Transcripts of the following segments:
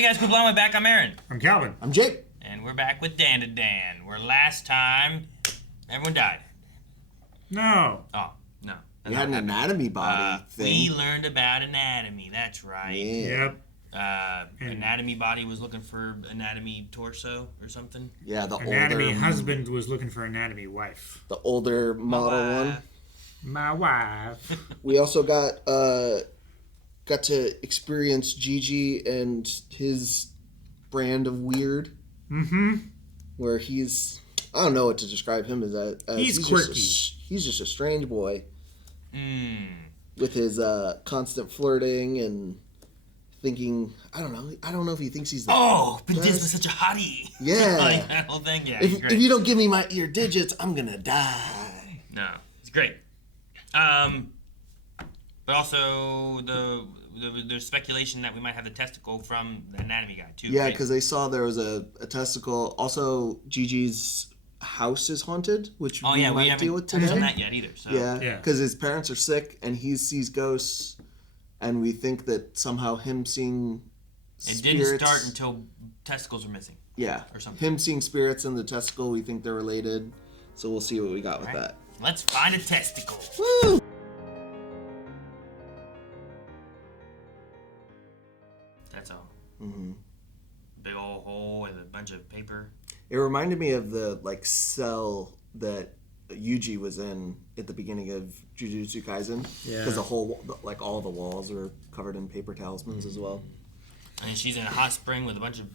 Hey guys, quit blowing my back. I'm Aaron. I'm Calvin. I'm Jake. And we're back with Dandadan, where last time everyone died. No. Oh, no. We had an anatomy body thing. We learned about anatomy, that's right. Yep. Anatomy body was looking for anatomy torso or something. Yeah, the Anatomy older husband was looking for anatomy wife. the older model one. My wife. We also got to experience Jiji and his brand of weird. Mm-hmm. Where he's, I don't know what to describe him as. He's quirky. He's just a strange boy. With his constant flirting and thinking, I don't know if he thinks he's the but this was such a hottie. Yeah. Like that whole thing, yeah. If you don't give me my ear digits, I'm gonna die. No, it's great. But also there's speculation that we might have the testicle from the anatomy guy too. Yeah, right? because they saw there was a testicle. Also, Gigi's house is haunted, which we might deal with today. We haven't done that yet either. So. Yeah, because his parents are sick and he sees ghosts, and we think that somehow him seeing spirits... It didn't start until testicles were missing. Yeah, or something. Him seeing spirits in the testicle, we think they're related. So we'll see what we got with that. Let's find a testicle. Woo! That's all. Mm-hmm. Big old hole with a bunch of paper. It reminded me of the cell that Yuji was in at the beginning of Jujutsu Kaisen. Yeah. Because the whole, all the walls are covered in paper talismans as well. And she's in a hot spring with a bunch of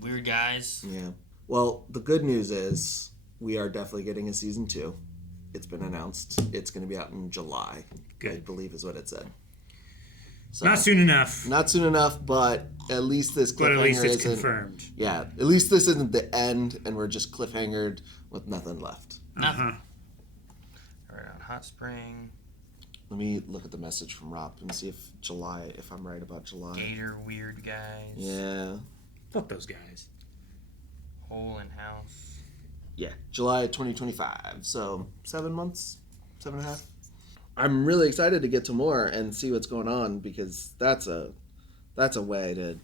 weird guys. Yeah. Well, the good news is we are definitely getting a season 2. It's been announced. It's going to be out in July. Good. I believe is what it said. So, not soon enough. Not soon enough, but at least this cliffhanger But at least it's isn't confirmed. Yeah, at least this isn't the end, and we're just cliffhangered with nothing left. Nothing. All right, on hot spring. Let me look at the message from Rob and see if I'm right about July. Gator weird guys. Yeah. Fuck those guys. Hole in house. Yeah, July 2025. So 7 months, 7.5. I'm really excited to get to more and see what's going on because that's a way to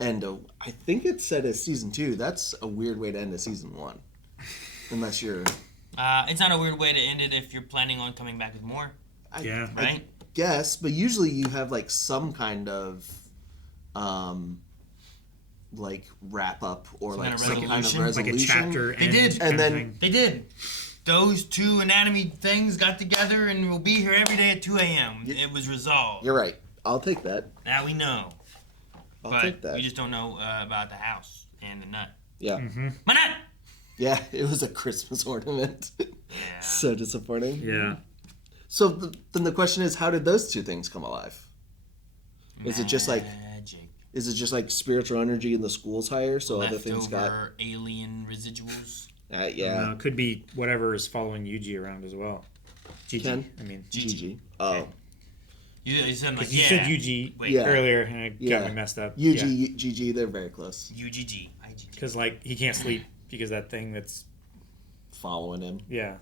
end a. I think it said as season 2. That's a weird way to end a season 1, unless you're. It's not a weird way to end it if you're planning on coming back with more. Right? I guess, but usually you have some kind of wrap up or some kind of resolution. Like a chapter. They did. And then they did. Those two anatomy things got together and will be here every day at 2 a.m. It was resolved. You're right. I'll take that. Now we know. I'll take that. We just don't know about the house and the nut. Yeah. Mm-hmm. My nut! Yeah, it was a Christmas ornament. Yeah. So disappointing. Yeah. So then the question is, how did those two things come alive? Is it just spiritual energy in the school's higher, so other things got alien residuals? Yeah. Could be whatever is following Yuji around as well. Ken? Gigi. Oh. Okay. You said you said Yuji earlier, and I got me messed up. Gigi, they're very close. UGG. Because he can't sleep because that thing that's following him. Yeah.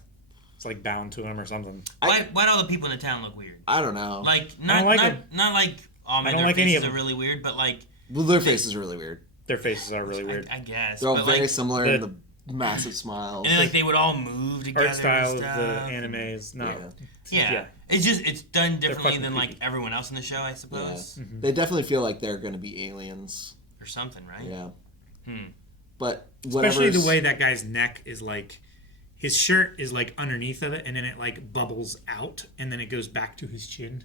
It's bound to him or something. Why do all the people in the town look weird? I don't know. Not like oh man, their faces are really weird, but well, their faces are really weird. Their faces are really weird. I guess they're all very similar in the massive smiles. And then, they would all move together. Art style and of stuff. the anime is not. Yeah. It's done differently than everyone else in the show, I suppose. Yeah. Mm-hmm. They definitely feel like they're going to be aliens or something, right? Yeah. But especially the way that guy's neck is his shirt is underneath of it, and then it bubbles out, and then it goes back to his chin,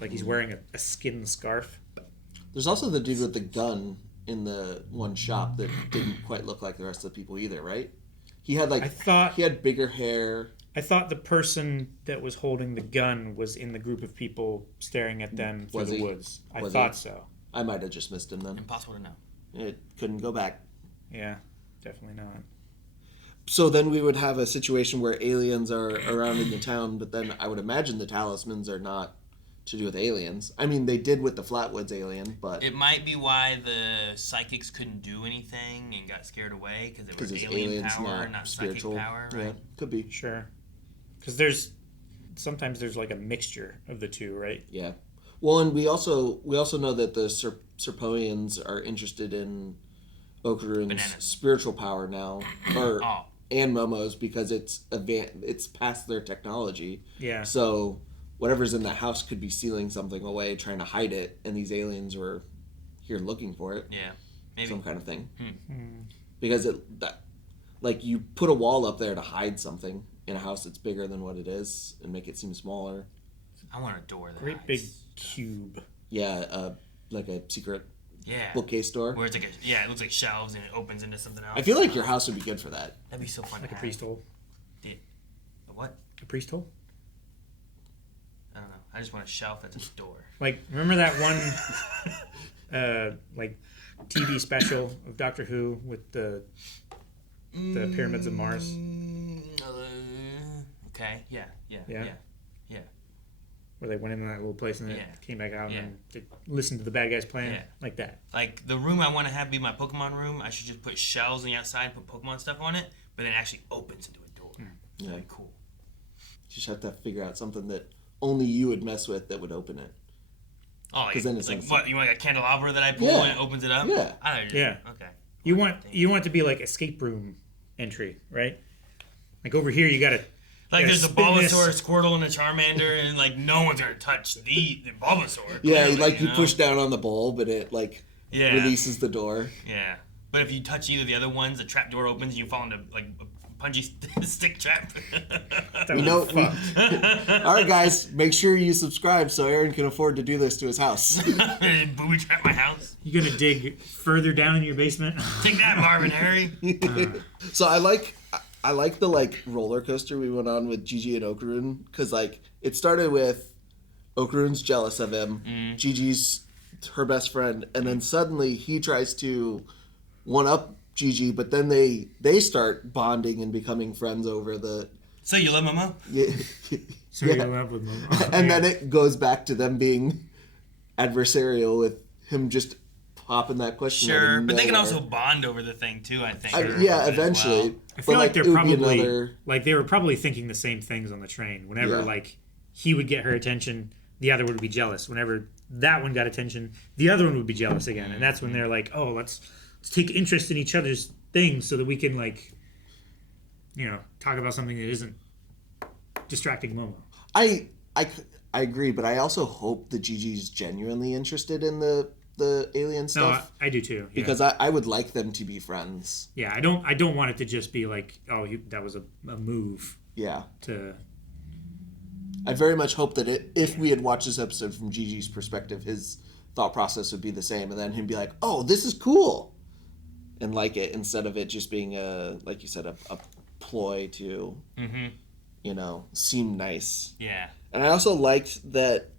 like he's wearing a skin scarf. There's also the dude with the gun in the one shop that didn't quite look like the rest of the people either, right? He had he had bigger hair. I thought the person that was holding the gun was in the group of people staring at them through the woods. I thought so. I might have just missed him then. Impossible to know. It couldn't go back. Yeah, definitely not. So then we would have a situation where aliens are around in the town, but then I would imagine the talismans are not to do with aliens. I mean, they did with the Flatwoods alien, but... It might be why the psychics couldn't do anything and got scared away, because it was alien power, not spiritual psychic power, right? Yeah, could be. Sure. Because sometimes there's a mixture of the two, right? Yeah. Well, and we also know that the Serpoians are interested in Okarun's Bananas. spiritual power now, and Momo's, because it's past their technology. Yeah. So whatever's in that house could be sealing something away, trying to hide it, and these aliens were here looking for it. Yeah, maybe some kind of thing. Because you put a wall up there to hide something in a house that's bigger than what it is and make it seem smaller. I want a door. That Great big cube. Yeah, like a secret yeah. bookcase door. Where it's like it looks like shelves and it opens into something else. I feel like your house would be good for that. That'd be so fun. Like a priest hole. A what? A priest hole? I don't know. I just want a shelf that's a door. Like, remember that one, TV special of Doctor Who with the pyramids of Mars? Okay. Yeah. Where they went in that little place and then came back out and they listened to the bad guys playing like that. Like the room I want to have be my Pokemon room. I should just put shelves on the outside, put Pokemon stuff on it, but then it actually opens into a door. Yeah, Really cool. You just have to figure out something that only you would mess with that would open it. Oh, then it's like what? You want like a candelabra that I pull and it opens it up? Yeah. Okay. You want it to be like escape room entry, right? Like over here, you got to. Like there's a Bulbasaur, Squirtle, and a Charmander, and like no one's gonna touch the Bulbasaur. Yeah, clearly, you push down on the bowl, but it releases the door. Yeah, but if you touch either of the other ones, the trap door opens and you fall into like a punchy stick trap. All right, guys, make sure you subscribe so Aaron can afford to do this to his house. Booby trap my house. You gonna dig further down in your basement? Take that, Marvin Harry. So I like the roller coaster we went on with Jiji and Okarun, because it started with Okarun's jealous of him, Gigi's her best friend, and then suddenly he tries to one up Jiji, but then they start bonding and becoming friends over the. So you love Momo? You're in love with Momo. And then it goes back to them being adversarial with him just popping that question. Sure, but they can also bond over the thing too, I think. Eventually. Well. I feel like they're probably they were probably thinking the same things on the train. Whenever he would get her attention, the other would be jealous. Whenever that one got attention, the other one would be jealous again. And that's when they're like, "Oh, let's take interest in each other's things so that we can talk about something that isn't distracting Momo." I agree, but I also hope that Gigi's genuinely interested in the alien stuff. No, I do too. Yeah. Because I would like them to be friends. Yeah, I don't want it to just be like, oh, that was a move. Yeah. I very much hope that if we had watched this episode from Gigi's perspective, his thought process would be the same, and then him be like, "Oh, this is cool," and like it, instead of it just being like you said, a ploy to, seem nice. Yeah. And I also liked that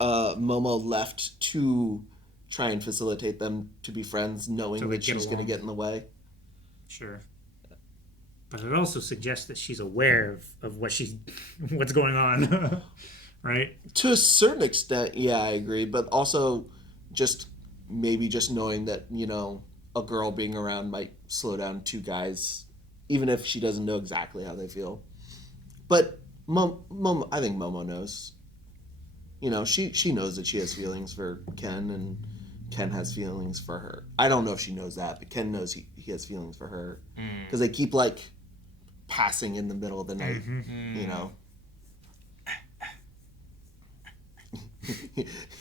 Momo left to try and facilitate them to be friends, knowing that she's going to get in the way. Sure. But it also suggests that she's aware of what's going on, right? To a certain extent, yeah, I agree. But also maybe just knowing that, a girl being around might slow down two guys, even if she doesn't know exactly how they feel. But Momo, I think Momo knows. She knows that she has feelings for Ken, and Ken has feelings for her. I don't know if she knows that, but Ken knows he has feelings for her. Because they keep, passing in the middle of the night,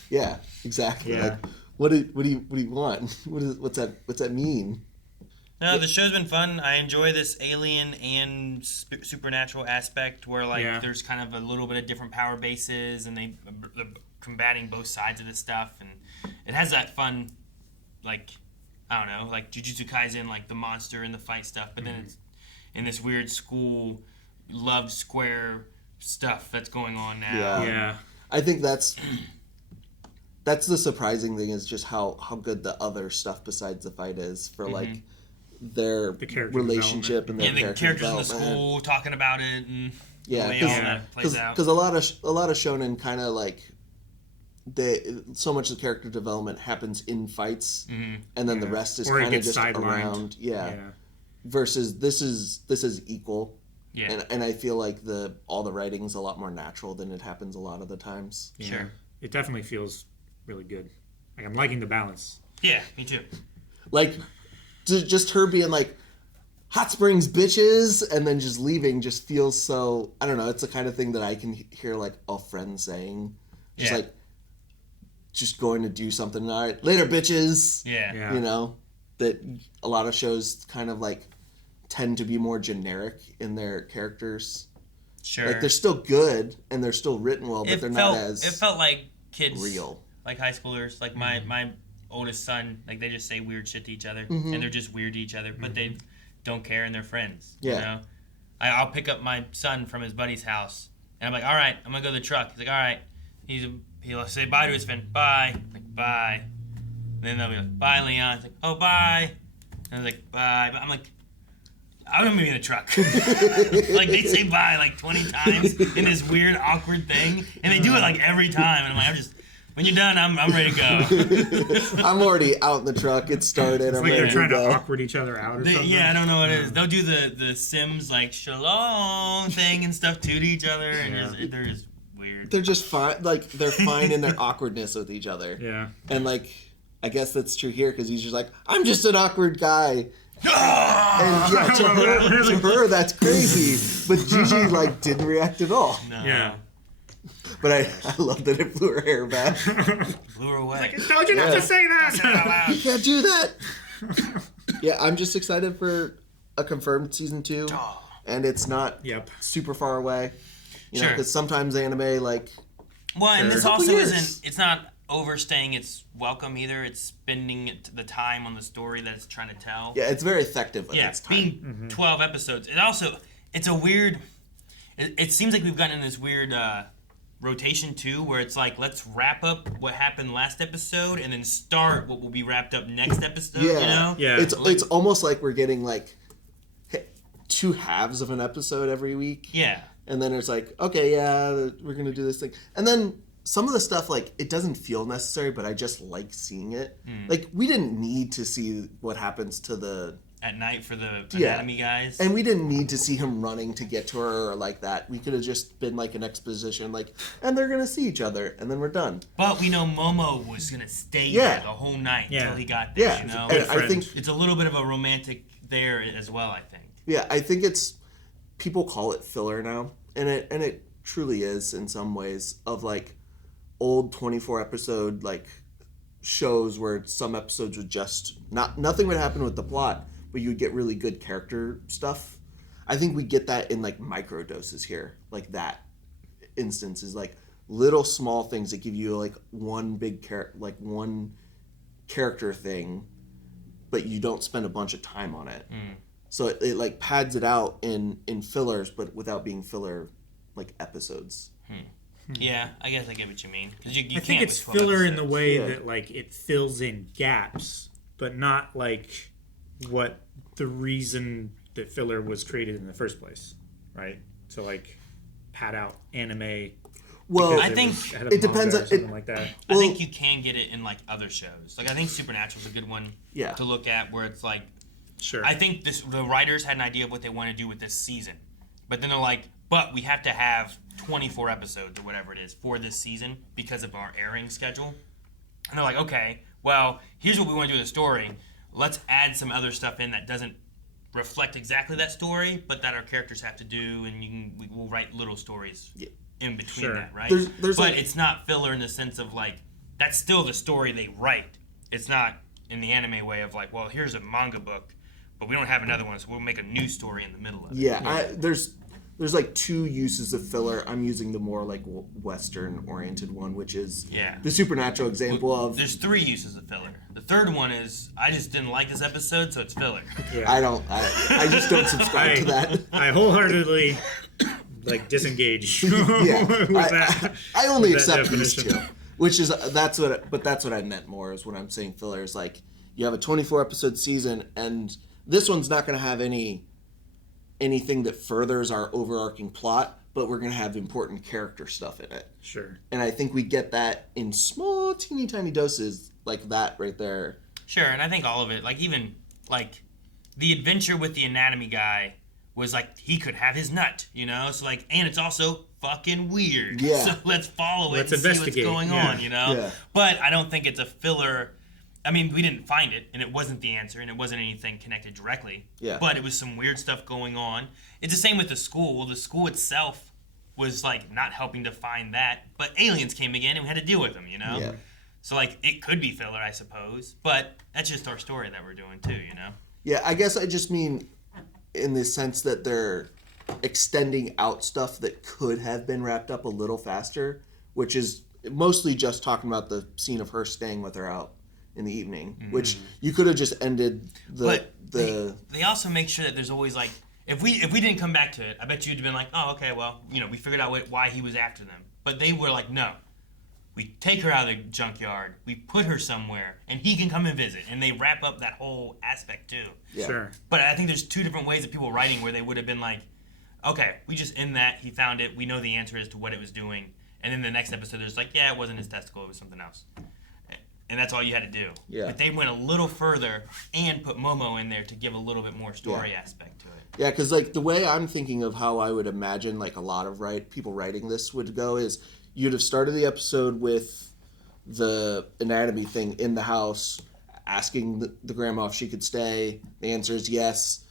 Yeah, exactly. Yeah. What do you want? What's that mean? No, the show's been fun. I enjoy this alien and supernatural aspect where there's kind of a little bit of different power bases, and they're combating both sides of this stuff, and it has that fun, I don't know, like Jujutsu Kaisen, the monster and the fight stuff, but then it's in this weird school love square stuff that's going on now. Yeah. I think that's the surprising thing, is just how good the other stuff besides the fight is for their relationship and their the characters in the school talking about it, and the way all that plays out. Because a lot of shonen kind of so much of the character development happens in fights, and then the rest is kind of just around. Yeah. Versus this is equal. Yeah. And I feel like all the writing's a lot more natural than it happens a lot of the times. Yeah. Sure. It definitely feels really good. I'm liking the balance. Yeah, me too. Like, just her being like, hot springs, bitches, and then just leaving just feels so, I don't know, it's the kind of thing that I can hear, like, a friend saying. Just, like, just going to do something, all right, later, bitches. Yeah. You know, that a lot of shows kind of, like, tend to be more generic in their characters. Sure. Like, they're still good, and they're still written well, but they're not as It felt like kids. Real. Like high schoolers. Like, my oldest son, like, they just say weird shit to each other. And they're just weird to each other. But they don't care, and they're friends. Yeah. You know? I'll pick up my son from his buddy's house, and I'm like, all right, I'm going to go to the truck. He's like, all right. He'll say bye to his friend. Bye. I'm like, bye. And then they'll be like, bye, Leon. He's like, oh, bye. And I was like, bye. But I'm like, I'm going to be in the truck. Like, they say bye like 20 times in this weird, awkward thing. And they do it like every time. And I'm like, when you're done, I'm ready to go. I'm already out in the truck. It's started. It's like they're trying to awkward each other out or something. Yeah, I don't know what it is. They'll do the Sims, like, shalom thing and stuff too to each other. And they're just weird. They're just fine. Like, they're fine in their awkwardness with each other. Yeah. And, like, I guess that's true here because he's just like, I'm just an awkward guy. And yeah, to her, that's crazy. But Gigi, like, didn't react at all. No. Yeah. But I love that it flew her hair back. Flew her away. Like, don't you have to say that? You can't do that. Yeah, I'm just excited for a confirmed season 2. And it's not super far away. You know, because sometimes anime, like... Well, and this also isn't... It's not overstaying its welcome either. It's spending the time on the story that it's trying to tell. Yeah, it's very effective with its time. Being 12 episodes. It also... It's a weird... It seems like we've gotten in this weird... rotation too, where it's like, let's wrap up what happened last episode and then start what will be wrapped up next episode. Yeah, you know? Yeah. It's almost like we're getting like 2 halves of an episode every week. Yeah. And then it's like, okay, yeah, we're gonna do this thing, and then some of the stuff, like, it doesn't feel necessary, but I just like seeing it. Like, we didn't need to see what happens to the at night for the anatomy guys. And we didn't need to see him running to get to her or like that. We could have just been like an exposition, like, and they're going to see each other, and then we're done. But we know Momo was going to stay there the whole night until he got there, you know? And I think it's a little bit of a romantic there as well, I think. Yeah, I think it's, people call it filler now, and it truly is in some ways, of like old 24 episode like shows where some episodes would just nothing would happen with the plot, but you would get really good character stuff. I think we get that in like micro doses here. Like that instance is like little small things that give you like one one character thing, but you don't spend a bunch of time on it. So it like pads it out in fillers, but without being filler like episodes. Yeah, I guess I get what you mean. Because you I think it's filler in the way that like it fills in gaps, but not like what the reason that filler was created in the first place, right? So like pad out anime. Well, I think it depends on something like that. I think you can get it in like other shows. Like I think Supernatural's a good one to look at, where it's like, I think the writers had an idea of what they want to do with this season, but then they're like, but we have to have 24 episodes or whatever it is for this season because of our airing schedule. And they're like, okay, well, here's what we want to do with the story. Let's add some other stuff in that doesn't reflect exactly that story, but that our characters have to do, and we'll write little stories in between that, right? But like, it's not filler in the sense of like, that's still the story they write. It's not in the anime way of like, well, here's a manga book, but we don't have another one, so we'll make a new story in the middle of it. Yeah, there's like 2 uses of filler. I'm using the more like Western-oriented one, which is the Supernatural example of... There's 3 uses of filler. The third one is, I just didn't like this episode, so it's filler. Yeah. I just don't subscribe to that. I wholeheartedly like disengage with that. I only accept these 2, which is that's what I meant more is when I'm saying filler is like you have a 24 episode season, and this one's not going to have anything that furthers our overarching plot, but we're going to have important character stuff in it. Sure. And I think we get that in small, teeny tiny doses like that right there. Sure, and I think all of it, like even like the adventure with the anatomy guy was like he could have his nut, you know? So like, and it's also fucking weird. Yeah. So let's follow it Let's and see what's going on, you know? Yeah. But I don't think it's a filler I mean, we didn't find it, and it wasn't the answer, and it wasn't anything connected directly. Yeah. But it was some weird stuff going on. It's the same with the school. The school itself was, like, not helping to find that. But aliens came again, and we had to deal with them, you know? Yeah. So, like, it could be filler, I suppose. But that's just our story that we're doing, too, you know? Yeah, I guess I just mean in the sense that they're extending out stuff that could have been wrapped up a little faster, which is mostly just talking about the scene of her staying with her out in the evening, which you could have just ended They also make sure that there's always, like, if we didn't come back to it, I bet you'd have been like, oh, okay, well, you know, we figured out why he was after them. But they were like, no. We take her out of the junkyard, we put her somewhere, and he can come and visit. And they wrap up that whole aspect, too. Yeah. Sure. But I think there's two different ways of people writing where they would have been like, okay, we just end that, he found it, we know the answer as to what it was doing. And then the next episode, there's like, yeah, it wasn't his testicle, it was something else. And that's all you had to do. Yeah. But they went a little further and put Momo in there to give a little bit more story aspect to it. Yeah, because like the way I'm thinking of how I would imagine like a lot of people writing this would go is you'd have started the episode with the anatomy thing in the house, asking the grandma if she could stay. The answer is yes.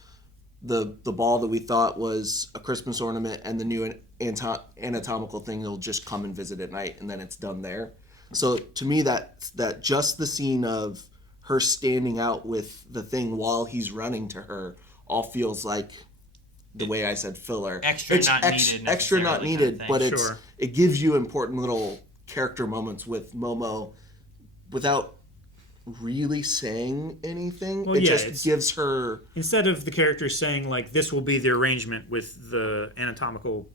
The ball that we thought was a Christmas ornament and the new anatomical thing will just come and visit at night, and then it's done there. So to me, that just the scene of her standing out with the thing while he's running to her all feels like the way I said filler. Extra not needed, but it gives you important little character moments with Momo without really saying anything. Well, it just gives her, instead of the character saying like this will be the arrangement with the anatomical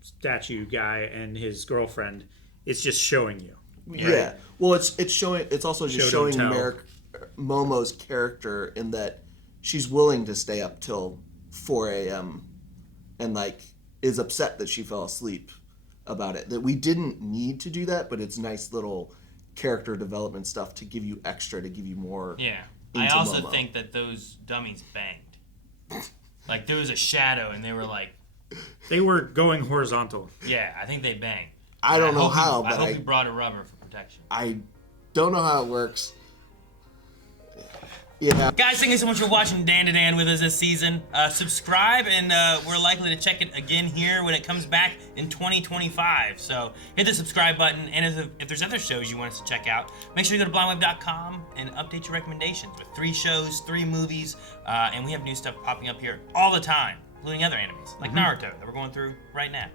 statue guy and his girlfriend, it's just showing you. Yeah. Right? Well, it's showing. It's also just showing Momo's character in that she's willing to stay up till 4 a.m. and like is upset that she fell asleep about it. That we didn't need to do that, but it's nice little character development stuff to give you extra, to give you more. Yeah. I also think that those dummies banged. Like there was a shadow, and they were like. They were going horizontal. Yeah, I think they banged. I don't know how, but I hope you brought a rubber for protection. I don't know how it works. Yeah. Guys, thank you so much for watching Dandadan with us this season. Subscribe, and we're likely to check it again here when it comes back in 2025. So hit the subscribe button, and if there's other shows you want us to check out, make sure you go to blindweb.com and update your recommendations with 3 shows, 3 movies, and we have new stuff popping up here all the time, including other animes like Naruto that we're going through right now.